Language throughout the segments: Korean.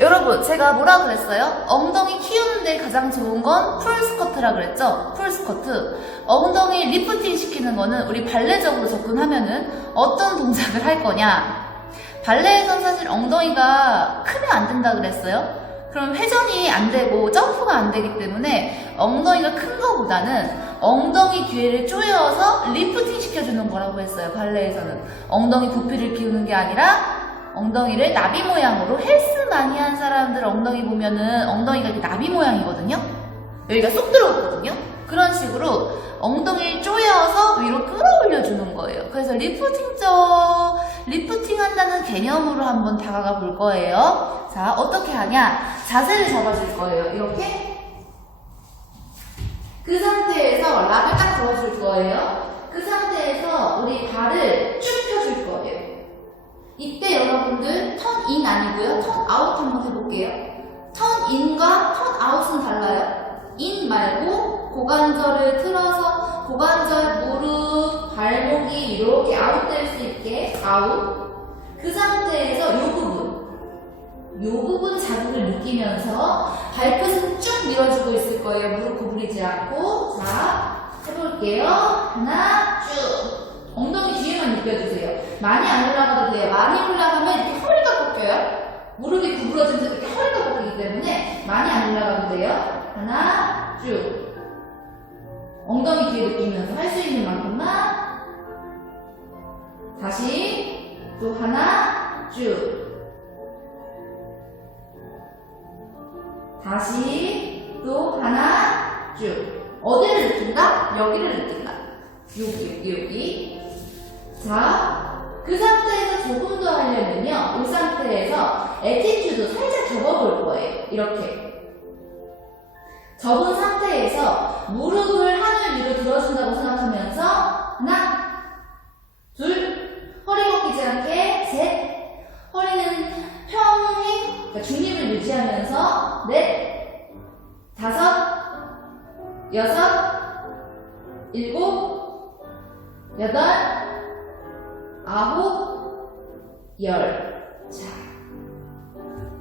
여러분, 제가 뭐라 그랬어요? 엉덩이 키우는데 가장 좋은 건 풀스커트라 그랬죠? 풀스커트. 엉덩이 리프팅 시키는 거는 우리 발레적으로 접근하면은 어떤 동작을 할 거냐? 발레에선 사실 엉덩이가 크면 안 된다 그랬어요? 그럼 회전이 안 되고 점프가 안 되기 때문에 엉덩이가 큰 거보다는 엉덩이 뒤를 조여서 리프팅 시켜주는 거라고 했어요. 발레에서는. 엉덩이 부피를 키우는 게 아니라 엉덩이를 나비 모양으로 헬스 많이 한 사람들 엉덩이 보면은 엉덩이가 이렇게 나비 모양이거든요. 여기가 쏙 들어오거든요. 그런 식으로 엉덩이를 조여서 위로 끌어올려 주는 거예요. 그래서 리프팅적 리프팅 한다는 개념으로 한번 다가가 볼 거예요. 자, 어떻게 하냐? 자세를 잡아 줄 거예요. 이렇게. 그 상태에서 락을 딱 걸어 줄 거예요. 그 상태에서 우리 발을 쭉 펴 줄 거예요. 이때 여러분들 턴인 아니고요. 턴 아웃 한번 해볼게요. 턴 인과 턴 아웃은 달라요. 인 말고 고관절을 틀어서 고관절, 무릎, 발목이 이렇게 아웃될 수 있게 아웃. 그 상태에서 이 부분, 이 부분 자극을 느끼면서 발끝은 쭉 밀어주고 있을 거예요. 무릎 구부리지 않고. 자, 해볼게요. 하나, 쭉. 엉덩이 뒤에만 느껴주세요. 많이 안 올라가도 돼요. 많이 올라가면 이렇게 허리가 꺾여요. 무릎이 구부러지면서 이렇게 허리가 꺾이기 때문에 많이 안 올라가도 돼요. 하나, 쭉. 엉덩이 뒤에 느끼면서 할 수 있는 만큼만. 다시 또 하나, 쭉. 다시 또 하나, 쭉. 어디를 느낀다? 여기를 느낀다. 여기, 여기, 여기. 자, 그 상태에서 조금 더 하려면요. 이 상태에서 에티튜드 살짝 접어볼 거예요. 이렇게. 접은 상태에서 무릎을 하늘 위로 들어준다고 생각하면서 하나, 둘, 허리 꺾이지 않게 셋, 허리는 평행, 그러니까 중립을 유지하면서 넷, 다섯, 여섯, 일곱, 여덟, 아홉, 열. 자.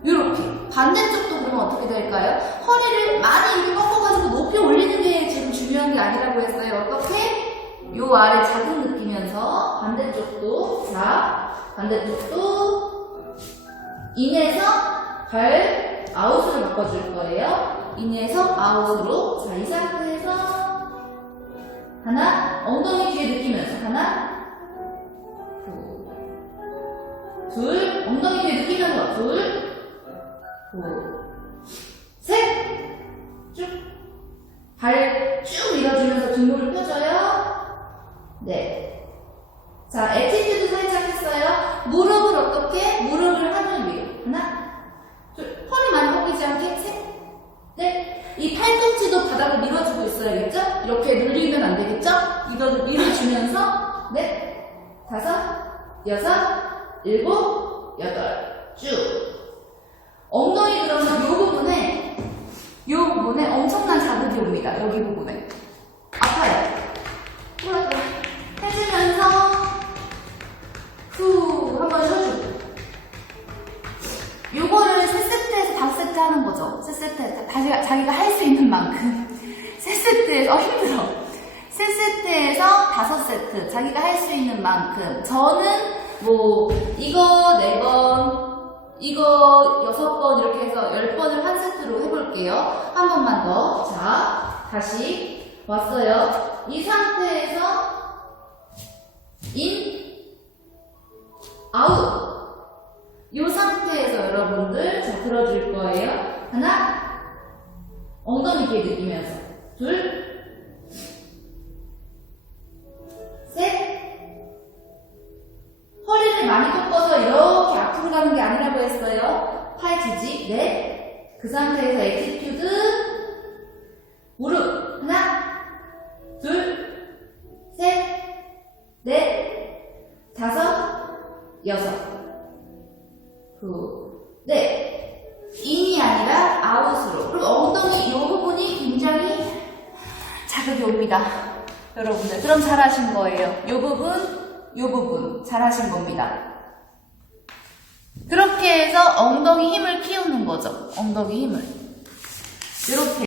요렇게. 반대쪽도 그러면 어떻게 될까요? 허리를 많이 이렇게 꺾어가지고 높이 올리는 게 지금 중요한 게 아니라고 했어요. 어떻게? 요 아래 자극 느끼면서 반대쪽도, 자, 반대쪽도 인에서 발 아웃으로 바꿔줄 거예요. 인에서 아웃으로. 자, 이 상태에서 하나, 엉덩이 뒤에 느끼면서 하나, 둘, 둘, 엉덩이 뒤에 느끼면서 둘, 둘, 셋, 쭉, 발 쭉 밀어주면서 뒷무릎 펴줘요. 네. 자, 에티튜드 살짝 했어요. 무릎을 어떻게? 무릎을 하늘 위로. 하나, 둘, 허리 많이 꺾이지 않게. 셋, 넷. 이 팔꿈치도 바닥을 밀어주고 있어야겠죠? 이렇게 눌리면 안 되겠죠? 이거를 밀어주면서, 넷, 다섯, 여섯, 일곱, 여덟, 쭉. 엉덩이 그러면 이 부분에, 이 부분에 엄청난 자극이 옵니다. 여기 부분에. 아파요. 해주면서, 후, 한번 쉬어주고. 요거를 세 세트에서 다섯 세트 하는 거죠. 세 세트, 다시 자기가 할 수 있는 만큼. 세 세트에서, 어, 힘들어. 세 세트에서 다섯 세트, 자기가 할 수 있는 만큼. 저는 뭐, 이거 네 번, 이거 여섯 번 이렇게 해서 열 번을 한 세트로 해볼게요. 한 번만 더. 자, 다시 왔어요. 이 상태에서 인, 아웃. 이 상태에서 여러분들 자 들어줄 거예요. 하나, 엉덩이 뒤에 느끼면서 둘, 많이 꺾어서 이렇게 앞으로 가는 게 아니라고 했어요. 팔 지지, 넷, 그 상태에서 에티튜드, 무릎, 하나, 둘, 셋, 넷, 다섯, 여섯, 후, 네. 인이 아니라 아웃으로. 그럼 엉덩이 이 부분이 굉장히 자극이 옵니다. 여러분들. 그럼 잘하신 거예요. 이 부분, 이 부분. 잘하신 겁니다. 그렇게 해서 엉덩이 힘을 키우는 거죠. 엉덩이 힘을. 이렇게